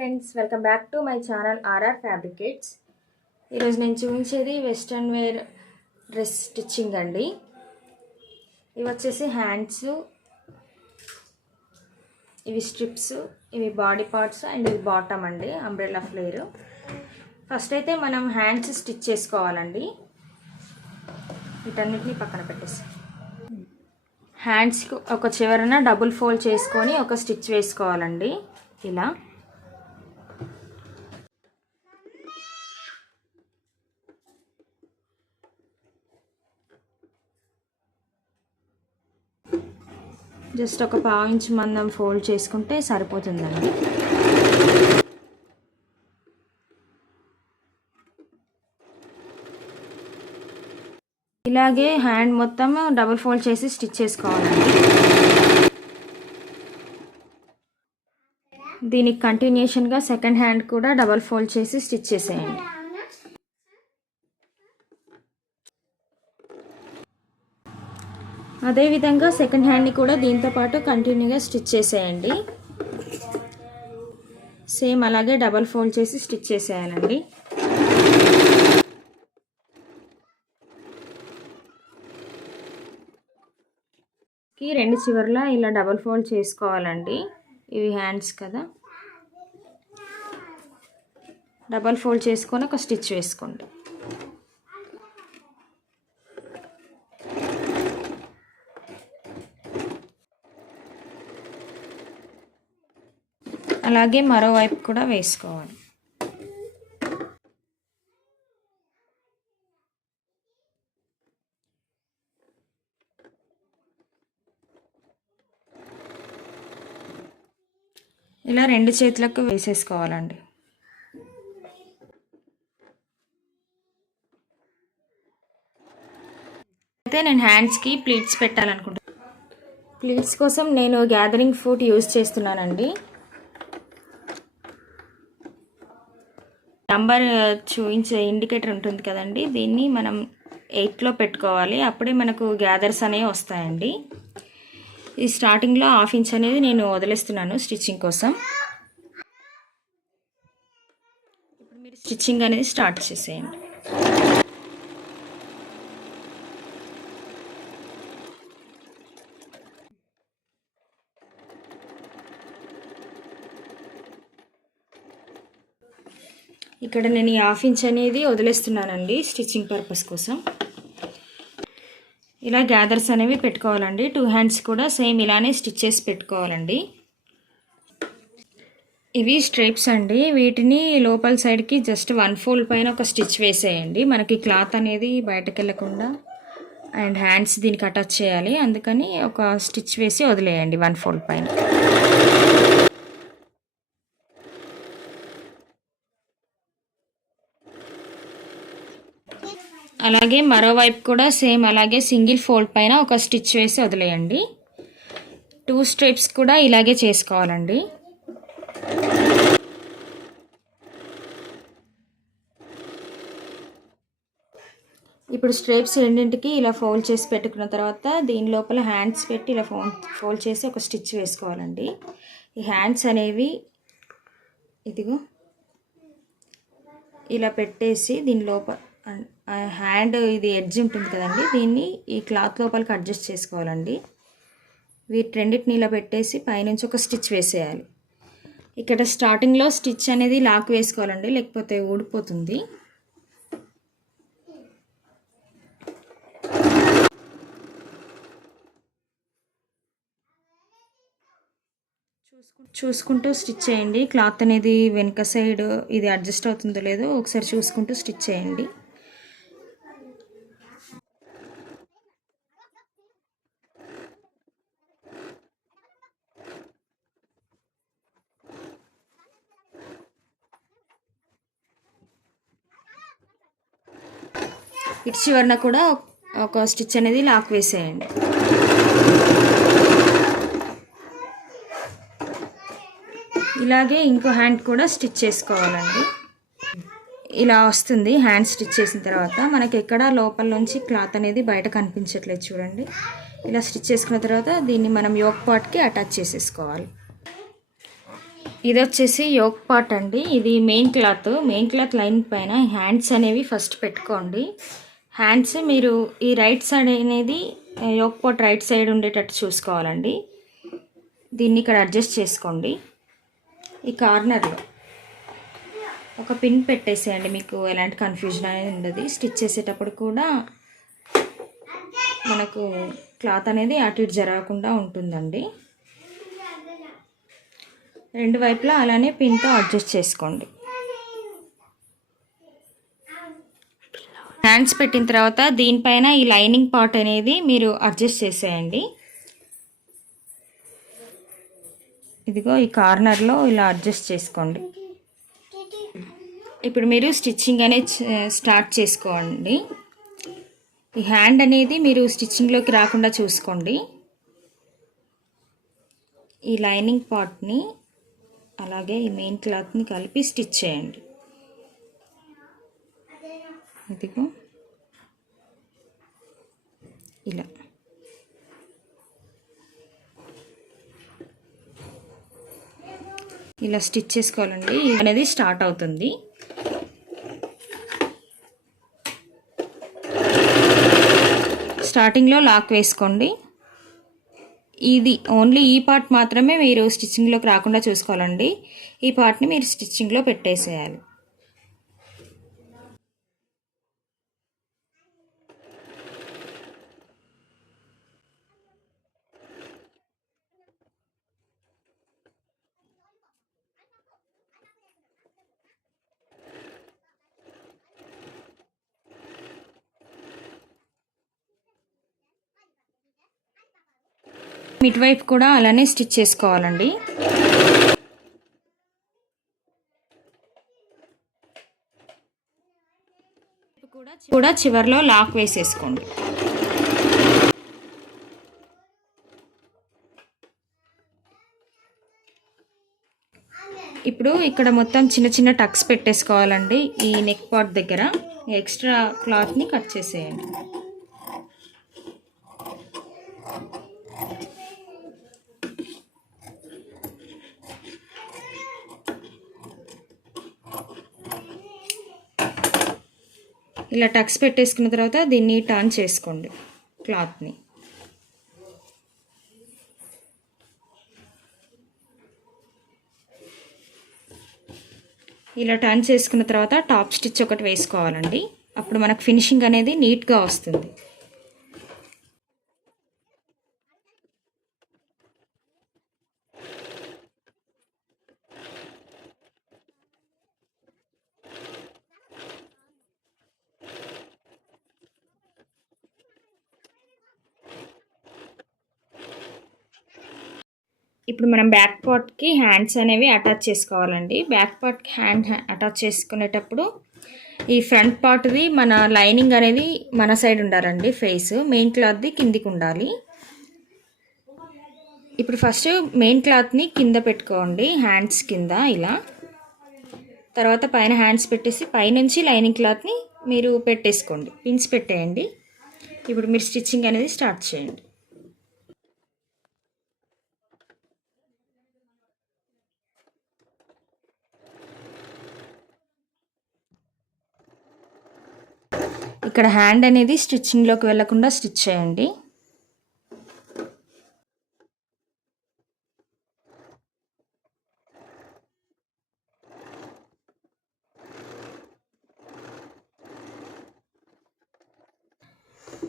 Friends welcome back to my channel RR fabricates ఈరోజు నేను చూపించేది వెస్ట్రన్ వేర్ డ్రెస్ స్టిచ్చింగ్ అండి. ఇవి వచ్చేసి హ్యాండ్స్ ఇవి స్ట్రిప్స్ ఇవి బాడీ పార్ట్స్ అండ్ ఇవి బాటమ్ అండి అంబ్రెల్లా ఫ్లేర్ ఫస్ట్ అయితే మనం హ్యాండ్స్ స్టిచ్ చేసుకోవాలండి. వీటన్నిటిని పక్కన పెట్టేసి. హ్యాండ్స్కి ఒక చివరన డబుల్ ఫోల్డ్ చేసుకొని ఒక స్టిచ్ వేసుకోవాలండి ఇలా. జస్ట్ ఒక పావు మందం ఫోల్డ్ చేసుకుంటే సరిపోతుందండి. ఇలాగే హ్యాండ్ మొత్తం డబుల్ ఫోల్డ్ చేసి స్టిచ్ చేసుకోవాలండి. దీనికి కంటిన్యూషన్గా సెకండ్ హ్యాండ్ కూడా డబల్ ఫోల్డ్ చేసి స్టిచ్ చేసేయండి. అదేవిధంగా సెకండ్ హ్యాండ్ని కూడా దీంతో పాటు కంటిన్యూగా స్టిచ్ చేసేయండి. సేమ్ అలాగే డబల్ ఫోల్డ్ చేసి స్టిచ్ చేసేయాలండి. కి రెండు చివర్లా ఇలా డబల్ ఫోల్డ్ చేసుకోవాలండి. ఇవి హ్యాండ్స్ కదా. డబల్ ఫోల్డ్ చేసుకొని ఒక స్టిచ్ వేసుకోండి. అలాగే మరోవైపు కూడా వేసుకోవాలి. ఇలా రెండు చేతులకు వేసేసుకోవాలండి. అయితే నేను హ్యాండ్స్కి ప్లీట్స్ పెట్టాలనుకుంటున్నాను ప్లీట్స్ కోసం నేను గ్యాదరింగ్ ఫుడ్ యూజ్ చేస్తున్నానండి. నంబర్ చూపించే ఇండికేటర్ ఉంటుంది కదండి దీన్ని మనం ఎయిట్లో పెట్టుకోవాలి. అప్పుడే మనకు గ్యాదర్స్ అనేవి వస్తాయండి. ఈ స్టార్టింగ్లో హాఫ్ ఇంచ్ అనేది నేను వదిలేస్తున్నాను స్టిచ్చింగ్ కోసం. ఇప్పుడు మీరు స్టిచ్చింగ్ అనేది స్టార్ట్ చేసేయండి. ఇక్కడ నేను ఈ హాఫ్ ఇంచ్ అనేది వదిలేస్తున్నానండి స్టిచ్చింగ్ పర్పస్ కోసం. ఇలా గ్యాదర్స్ అనేవి పెట్టుకోవాలండి. టూ హ్యాండ్స్ కూడా సేమ్ ఇలానే స్టిచ్ చేసి పెట్టుకోవాలండి. ఇవి స్ట్రైప్స్ అండి. వీటిని లోపల సైడ్కి జస్ట్ వన్ ఫోల్డ్ పైన ఒక స్టిచ్ వేసేయండి. మనకి క్లాత్ అనేది బయటకు వెళ్ళకుండా అండ్ హ్యాండ్స్ దీనికి అటాచ్ చేయాలి. అందుకని ఒక స్టిచ్ వేసి వదిలేయండి వన్ ఫోల్డ్ పైన. అలాగే మరోవైపు కూడా సేమ్ అలాగే సింగిల్ ఫోల్డ్ పైన ఒక స్టిచ్ వేసి వదిలేయండి. టూ స్ట్రిప్స్ కూడా ఇలాగే చేసుకోవాలండి. ఇప్పుడు స్ట్రేప్స్ రెండింటికి ఇలా ఫోల్డ్ చేసి పెట్టుకున్న తర్వాత దీని లోపల హ్యాండ్స్ పెట్టి ఇలా ఫోన్ ఫోల్డ్ చేసి ఒక స్టిచ్ వేసుకోవాలండి. ఈ హ్యాండ్స్ అనేవి ఇదిగో ఇలా పెట్టేసి దీని లోపల హ్యాండ్ ఇది ఎడ్జ్ ఉంటుంది కదండి దీన్ని ఈ క్లాత్ లోపలికి అడ్జస్ట్ చేసుకోవాలండి. వీటి రెండింటిని ఇలా పెట్టేసి పైనుంచి ఒక స్టిచ్ వేసేయాలి. ఇక్కడ స్టార్టింగ్లో స్టిచ్ అనేది లాక్ వేసుకోవాలండి లేకపోతే ఊడిపోతుంది. చూసుకుంటూ స్టిచ్ చేయండి. క్లాత్ అనేది వెనుక సైడ్ ఇది అడ్జస్ట్ అవుతుందో లేదో ఒకసారి చూసుకుంటూ స్టిచ్ చేయండి. ఇటు చివరన కూడా ఒక స్టిచ్ అనేది లాక్ వేసేయండి. ఇలాగే ఇంకో హ్యాండ్ కూడా స్టిచ్ చేసుకోవాలండి. ఇలా వస్తుంది హ్యాండ్ స్టిచ్ చేసిన తర్వాత మనకి ఎక్కడ లోపల నుంచి క్లాత్ అనేది బయట కనిపించట్లేదు చూడండి. ఇలా స్టిచ్ చేసుకున్న తర్వాత దీన్ని మనం యోక్ పాట్కి అటాచ్ చేసేసుకోవాలి. ఇది వచ్చేసి యోక్ పార్ట్ అండి. ఇది main cloth. Main cloth line పైన హ్యాండ్స్ అనేవి ఫస్ట్ పెట్టుకోండి. హ్యాండ్స్ మీరు ఈ రైట్ సైడ్ అనేది యోక్ పార్ట్ రైట్ సైడ్ ఉండేటట్టు చూసుకోవాలండి. దీన్ని ఇక్కడ అడ్జస్ట్ చేసుకోండి. ఈ కార్నర్లో ఒక పిన్ పెట్టేసేయండి మీకు ఎలాంటి కన్ఫ్యూజన్ అనేది ఉండదు. స్టిచ్ చేసేటప్పుడు కూడా మనకు క్లాత్ అనేది అటు ఇటు జరగకుండా ఉంటుందండి. రెండు వైపులా అలానే పిన్తో అడ్జస్ట్ చేసుకోండి. హ్యాండ్స్ పెట్టిన తర్వాత దీనిపైన ఈ లైనింగ్ పార్ట్ అనేది మీరు అడ్జస్ట్ చేసేయండి. ఇదిగో ఈ కార్నర్లో ఇలా అడ్జస్ట్ చేసుకోండి. ఇప్పుడు మీరు స్టిచ్చింగ్ అనేది స్టార్ట్ చేసుకోండి. ఈ హ్యాండ్ అనేది మీరు స్టిచ్చింగ్లోకి రాకుండా చూసుకోండి. ఈ లైనింగ్ పార్ట్ని అలాగే ఈ మెయిన్ క్లాత్ని కలిపి స్టిచ్ చేయండి. ఇదిగో ఇలా ఇలా స్టిచ్ చేసుకోవాలండి. అనేది స్టార్ట్ అవుతుంది. స్టార్టింగ్లో లాక్ వేసుకోండి. ఇది ఓన్లీ ఈ పార్ట్ మాత్రమే మీరు స్టిచ్చింగ్లోకి రాకుండా చూసుకోవాలండి. ఈ పార్ట్ని మీరు స్టిచ్చింగ్లో పెట్టేసేయాలి. ఇటువైపు కూడా అలానే స్టిచ్ చేసుకోవాలండి. కూడా చివర్లో లాక్ వేసేసుకోండి. ఇప్పుడు ఇక్కడ మొత్తం చిన్న చిన్న టక్స్ పెట్టేసుకోవాలండి ఈ నెక్ పార్ట్ దగ్గర. ఎక్స్ట్రా క్లాత్ని కట్ చేసేయండి. ఇలా టక్స్ పెట్టేసుకున్న తర్వాత దీన్ని టర్న్ చేసుకోండి క్లాత్ని. ఇలా టర్న్ చేసుకున్న తర్వాత టాప్ స్టిచ్ ఒకటి వేసుకోవాలండి. అప్పుడు మనకు ఫినిషింగ్ అనేది నీట్గా వస్తుంది. ఇప్పుడు మనం బ్యాక్ పార్ట్కి హ్యాండ్స్ అనేవి అటాచ్ చేసుకోవాలండి. బ్యాక్ పార్ట్కి హ్యాండ్ అటాచ్ చేసుకునేటప్పుడు ఈ ఫ్రంట్ పార్ట్ది మన లైనింగ్ అనేది మన సైడ్ ఉండాలండి ఫేస్ మెయిన్ క్లాత్ది కిందికి ఉండాలి. ఇప్పుడు ఫస్ట్ మెయిన్ క్లాత్ని కింద పెట్టుకోండి. హ్యాండ్స్ కింద ఇలా. తర్వాత పైన హ్యాండ్స్ పెట్టేసి పైనుంచి లైనింగ్ క్లాత్ని మీరు పెట్టేసుకోండి. పిన్స్ పెట్టేయండి. ఇప్పుడు మీరు స్టిచ్చింగ్ అనేది స్టార్ట్ చేయండి. ఇక్కడ హ్యాండ్ అనేది స్టిచ్చింగ్లోకి వెళ్ళకుండా స్టిచ్ చేయండి.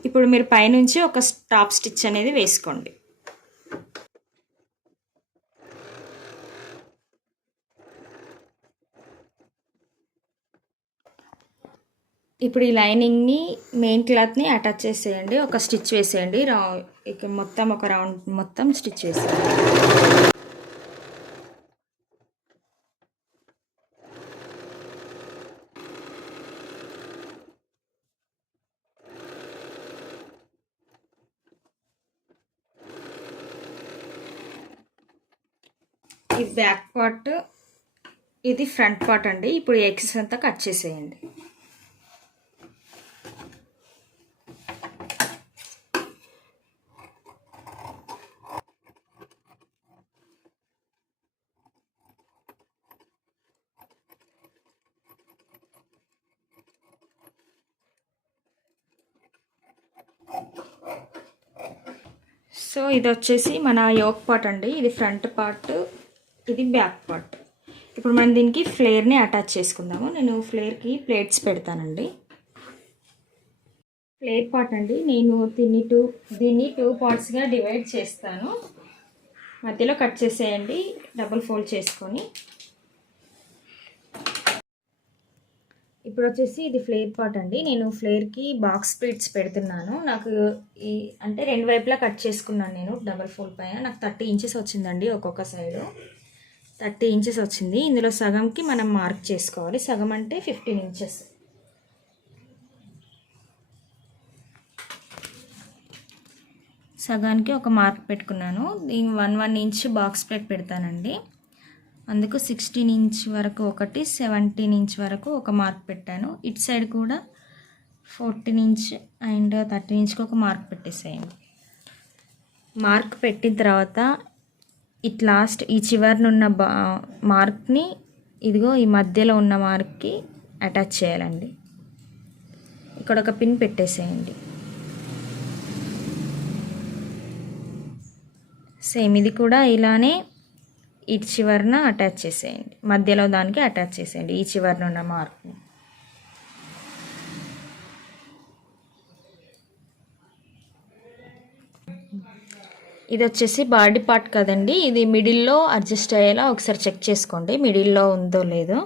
ఇప్పుడు మీరు పైనుంచి ఒక టాప్ స్టిచ్ అనేది వేసుకోండి. ఇప్పుడు ఈ లైనింగ్ని మెయిన్ క్లాత్ని అటాచ్ చేసేయండి. ఒక స్టిచ్ వేసేయండి. రా ఇక మొత్తం ఒక రౌండ్ మొత్తం స్టిచ్ వేసేయండి ఈ బ్యాక్ పార్ట్ ఇది ఫ్రంట్ పార్ట్ అండి. ఇప్పుడు ఎక్సెస్ అంతా కట్ చేసేయండి సో ఇది వచ్చేసి మన యోక్ పార్ట్ అండి. ఇది ఫ్రంట్ పార్ట్ ఇది బ్యాక్ పార్ట్. ఇప్పుడు మనం దీనికి ఫ్లేర్ని అటాచ్ చేసుకుందాము. నేను ఫ్లేర్కి ప్లేట్స్ పెడతానండి. ఫ్లేర్ పార్ట్ అండి. నేను దీన్ని టూ దీన్ని టూ పార్ట్స్గా డివైడ్ చేస్తాను. మధ్యలో కట్ చేసేయండి డబుల్ ఫోల్డ్ చేసుకొని. ఇప్పుడు వచ్చేసి ఇది ఫ్లేర్ పాట్ అండి. నేను ఫ్లేర్కి బాక్స్ ప్లేట్స్ పెడుతున్నాను. నాకు ఈ అంటే రెండు వైపులా కట్ చేసుకున్నాను నేను. డబల్ ఫోల్ పైన. నాకు థర్టీ ఇంచెస్ వచ్చిందండి ఒక్కొక్క సైడు. థర్టీ ఇంచెస్ వచ్చింది. ఇందులో సగంకి మనం మార్క్ చేసుకోవాలి. సగం అంటే ఫిఫ్టీన్ ఇంచెస్. సగానికి ఒక మార్క్ పెట్టుకున్నాను. దీని one one inch box pleat పెడతానండి. అందుకు సిక్స్టీన్ ఇంచ్ వరకు ఒకటి సెవెంటీన్ ఇంచ్ వరకు ఒక మార్క్ పెట్టాను. ఇటు సైడ్ కూడా ఫోర్టీన్ ఇంచ్ అండ్ థర్టీన్ ఇంచ్కి ఒక మార్క్ పెట్టేసేయండి. మార్క్ పెట్టిన తర్వాత ఇట్ లాస్ట్ ఈ చివరినున్న బా మార్క్ని ఇదిగో ఈ మధ్యలో ఉన్న మార్క్కి అటాచ్ చేయాలండి. ఇక్కడ ఒక పిన్ పెట్టేసేయండి. సేమ్ ఇది కూడా ఇలానే ఈ చివరన అటాచ్ చేసేయండి. మధ్యలో దానికి అటాచ్ చేసేయండి. ఈ చివరన ఉన్న మార్క్ని ఇది వచ్చేసి బాడీ పార్ట్ కదండి. ఇది మిడిల్లో అడ్జస్ట్ అయ్యేలా ఒకసారి చెక్ చేసుకోండి. మిడిల్లో ఉందో లేదో.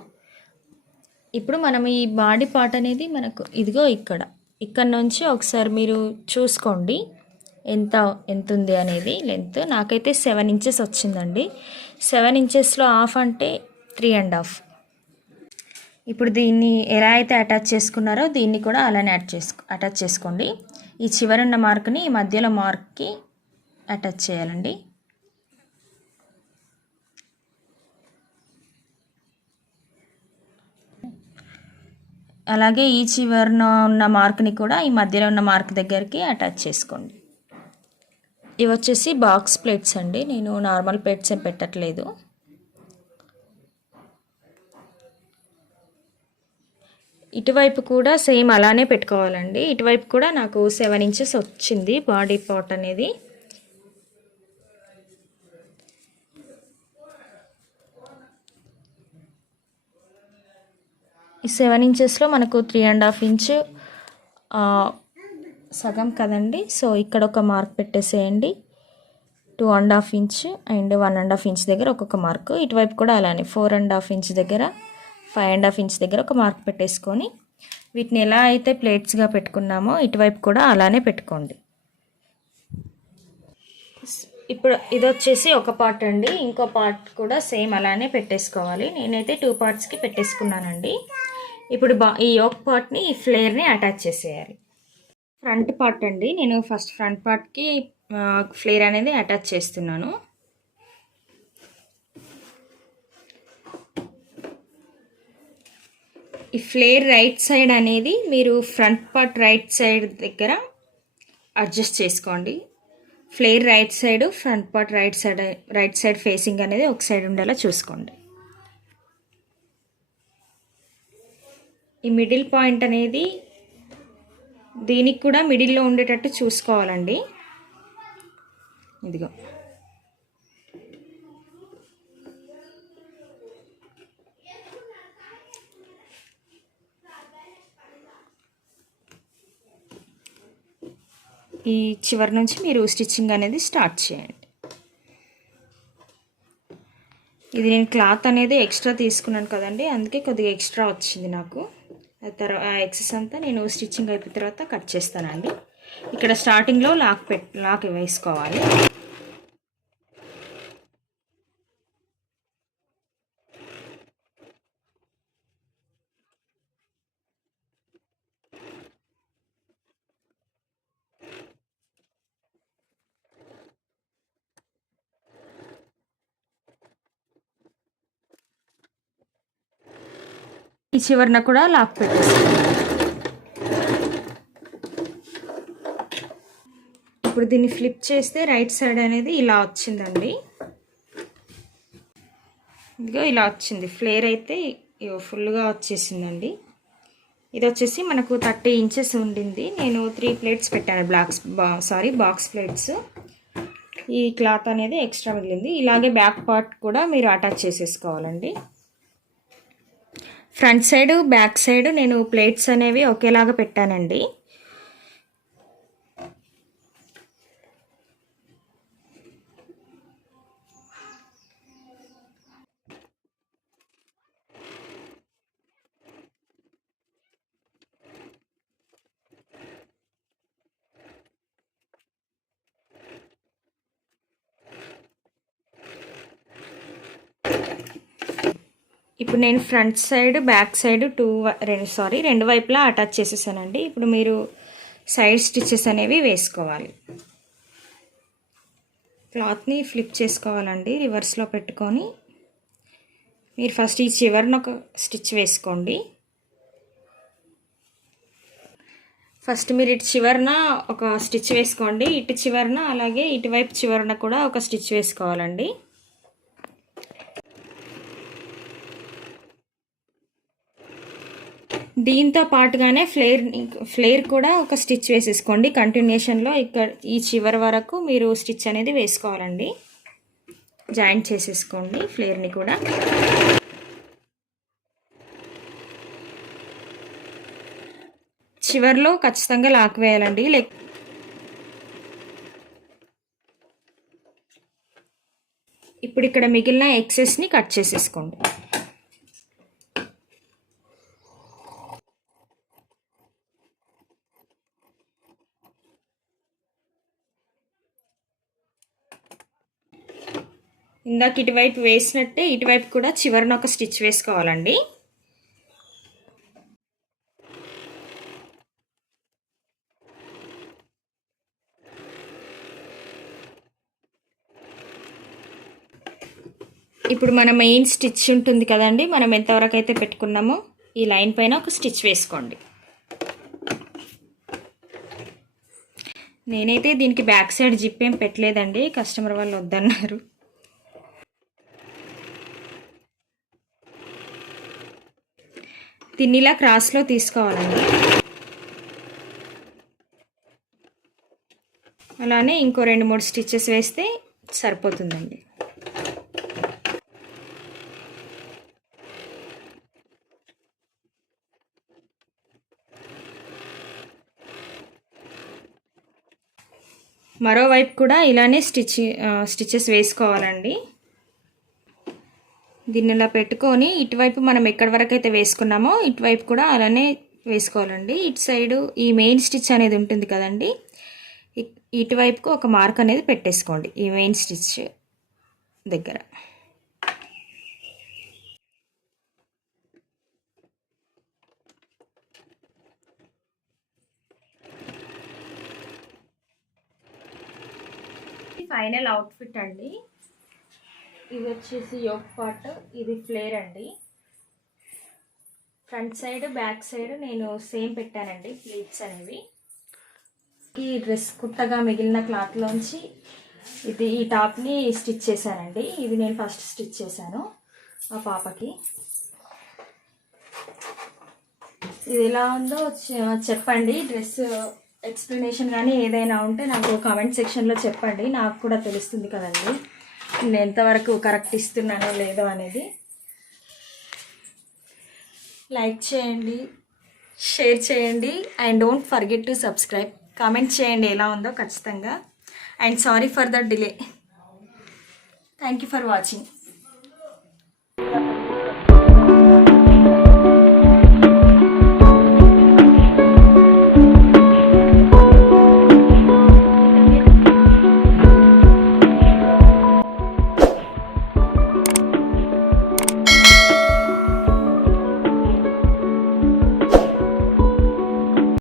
ఇప్పుడు మనం ఈ బాడీ పార్ట్ అనేది మనకు ఇదిగో ఇక్కడ. ఇక్కడ నుంచి ఒకసారి మీరు చూసుకోండి. ఎంత ఎంత ఉంది అనేది లెంత్ నాకైతే సెవెన్ ఇంచెస్ వచ్చిందండి. సెవెన్ ఇంచెస్లో హాఫ్ అంటే త్రీ అండ్ హాఫ్. ఇప్పుడు దీన్ని ఎలా అయితే అటాచ్ చేసుకున్నారో దీన్ని కూడా అలానే అటాచ్ చేసుకో అటాచ్ చేసుకోండి. ఈ చివరున్న మార్క్ని ఈ మధ్యలో మార్క్కి అటాచ్ చేయాలండి. అలాగే ఈ చివరన ఉన్న మార్క్ని కూడా ఈ మధ్యలో ఉన్న మార్క్ దగ్గరికి అటాచ్ చేసుకోండి. ఇవి వచ్చేసి బాక్స్ ప్లేట్స్ అండి. నేను నార్మల్ ప్లేట్స్ ఏం పెట్టట్లేదు. ఇటువైపు కూడా సేమ్ అలానే పెట్టుకోవాలండి. ఇటువైపు కూడా నాకు సెవెన్ ఇంచెస్ వచ్చింది బాడీ పార్ట్ అనేది. ఈ సెవెన్ ఇంచెస్లో మనకు త్రీ అండ్ హాఫ్ ఇంచ్ సగం కదండి. సో ఇక్కడ ఒక మార్క్ పెట్టేసేయండి. Two and half inch and one and half inch దగ్గర ఒక్కొక్క మార్క్. ఇటువైపు కూడా అలానే ఫోర్ అండ్ హాఫ్ ఇంచ్ దగ్గర ఫైవ్ అండ్ హాఫ్ ఇంచ్ దగ్గర ఒక మార్క్ పెట్టేసుకొని వీటిని ఎలా అయితే ప్లేట్స్గా పెట్టుకున్నామో ఇటువైపు కూడా అలానే పెట్టుకోండి. ఇప్పుడు ఇది వచ్చేసి ఒక పార్ట్ అండి. ఇంకో పార్ట్ కూడా సేమ్ అలానే పెట్టేసుకోవాలి. నేనైతే టూ పార్ట్స్కి పెట్టేసుకున్నానండి. ఇప్పుడు బా ఈ యోక్ పార్ట్ని ఈ ఫ్లేర్ని అటాచ్ చేసేయాలి. ఫ్రంట్ పార్ట్ అండి. నేను ఫస్ట్ ఫ్రంట్ పార్ట్కి ఫ్లేర్ అనేది అటాచ్ చేస్తున్నాను. ఈ ఫ్లేర్ రైట్ సైడ్ అనేది మీరు ఫ్రంట్ పార్ట్ రైట్ సైడ్ దగ్గర అడ్జస్ట్ చేసుకోండి. Flare right side front part right side right side facing అనేది ఒక సైడ్ ఉండేలా చూసుకోండి. ఈ మిడిల్ పాయింట్ అనేది దీనికి కూడా మిడిల్లో ఉండేటట్టు చూసుకోవాలండి. ఇదిగో. ఈ చివరి నుంచి మీరు స్టిచ్చింగ్ అనేది స్టార్ట్ చేయండి. ఇది నేను క్లాత్ అనేది ఎక్స్ట్రా తీసుకున్నాను కదండి అందుకే కొద్దిగా ఎక్స్ట్రా వచ్చింది నాకు. తర్వాత ఎక్సెస్ అంతా నేను స్టిచ్చింగ్ అయిపోయిన తర్వాత కట్ చేస్తానండి. ఇక్కడ స్టార్టింగ్లో లాక్ పెట్ లాక్ వేసుకోవాలి. ఈ చివరన కూడా లాక్ పెట్టేస్తాను. ఇప్పుడు దీన్ని ఫ్లిప్ చేస్తే రైట్ సైడ్ అనేది ఇలా వచ్చిందండి. ఇదిగో ఇలా వచ్చింది. ఫ్లేర్ అయితే ఇగో ఫుల్గా వచ్చేసిందండి. ఇది వచ్చేసి మనకు థర్టీ ఇంచెస్ ఉండింది. నేను త్రీ ప్లేట్స్ పెట్టాను బ్లాక్స్ బా సారీ బాక్స్ ప్లేట్స్. ఈ క్లాత్ అనేది ఎక్స్ట్రా మిగిలింది. ఇలాగే బ్యాక్ పార్ట్ కూడా మీరు అటాచ్ చేసేసుకోవాలండి. ఫ్రంట్ సైడ్ బ్యాక్ సైడ్ నేను ప్లేట్స్ అనేవి ఒకేలాగా పెట్టానండి. ఇప్పుడు నేను front side back side two రెండు సారీ రెండు వైపులా అటాచ్ చేసేసానండి. ఇప్పుడు మీరు సైడ్ స్టిచ్చెస్ అనేవి వేసుకోవాలి. క్లాత్ని ఫ్లిప్ చేసుకోవాలండి రివర్స్లో పెట్టుకొని. మీరు ఫస్ట్ ఈ చివరిన ఒక స్టిచ్ వేసుకోండి. ఫస్ట్ మీరు ఇటు చివరన ఒక స్టిచ్ వేసుకోండి ఇటు చివరన అలాగే ఇటువైపు చివరన కూడా ఒక స్టిచ్ వేసుకోవాలండి. దీంతో పాటుగానే ఫ్లేర్ ఫ్లేర్ కూడా ఒక స్టిచ్ వేసేసుకోండి. కంటిన్యూషన్లో ఇక్కడ ఈ చివరి వరకు మీరు స్టిచ్ అనేది వేసుకోవాలండి. జాయింట్ చేసేసుకోండి ఫ్లేర్ని కూడా. చివర్లో ఖచ్చితంగా లాక్ వేయాలండి. లైక్ ఇప్పుడు ఇక్కడ మిగిలిన ఎక్సెస్ని కట్ చేసేసుకోండి. ఇందాక ఇటువైపు వేసినట్టే ఇటువైపు కూడా చివరిన ఒక స్టిచ్ వేసుకోవాలండి. ఇప్పుడు మన మెయిన్ స్టిచ్ ఉంటుంది కదండి మనం ఎంతవరకు అయితే పెట్టుకున్నామో ఈ లైన్ పైన ఒక స్టిచ్ వేసుకోండి. నేనైతే దీనికి బ్యాక్ సైడ్ జిప్ ఏం పెట్టలేదండి కస్టమర్ వాళ్ళు వద్దన్నారు. తిన్నిలా క్రాస్లో తీసుకోవాలండి. అలానే ఇంకో రెండు మూడు స్టిచ్చెస్ వేస్తే సరిపోతుందండి. మరోవైపు కూడా ఇలానే స్టిచ్ స్టిచ్చెస్ వేసుకోవాలండి. దీన్ని ఇలా పెట్టుకొని ఇటువైపు మనం ఎక్కడి వరకు అయితే వేసుకున్నామో ఇటువైపు కూడా అలానే వేసుకోవాలండి. ఇటు సైడు ఈ మెయిన్ స్టిచ్ అనేది ఉంటుంది కదండి. ఇటువైపుకు ఒక మార్క్ అనేది పెట్టేసుకోండి ఈ మెయిన్ స్టిచ్ దగ్గర. ఫైనల్ అవుట్ఫిట్ అండి. ఇది వచ్చేసి యోక్ పార్ట్. ఇది ఫ్లేర్ అండి. ఫ్రంట్ సైడ్ బ్యాక్ సైడ్ నేను సేమ్ పెట్టానండి ప్లీట్స్ అనేవి. ఈ డ్రెస్ కుట్టగా మిగిలిన క్లాత్లోంచి ఇది ఈ టాప్ని స్టిచ్ చేశానండి. ఇది నేను ఫస్ట్ స్టిచ్ చేశాను మా పాపకి. ఇది ఎలా ఉందో చెప్పండి. డ్రెస్ ఎక్స్ప్లెనేషన్ కానీ ఏదైనా ఉంటే నాకు కామెంట్ సెక్షన్లో చెప్పండి. నాకు కూడా తెలుస్తుంది కదండి. నేను ఎంతవరకు కరెక్ట్ ఇస్తున్నానో లేదో అనేది లైక్ చేయండి షేర్ చేయండి and don't forget to subscribe comment చేయండి ఎలా ఉందో ఖచ్చితంగా. And sorry for the delay thank you for watching